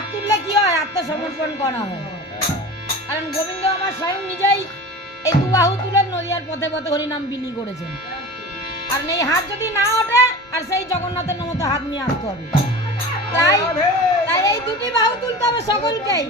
হাত তুললে কি হয়? আত্মসমর্পণ করা হয়। কারণ গোবিন্দ আমার স্বয়ং নিজেই এই দু বাহু তুলে নদিয়ার পথে পথে হরিনাম বিলি করেছেন। আর এই হাত যদি না ওঠে, আর সেই জগন্নাথের মতো হাত নিয়ে আসতে হবে। তাই তাই এই দুটি বাহু তুলতে হবে সকলকেই।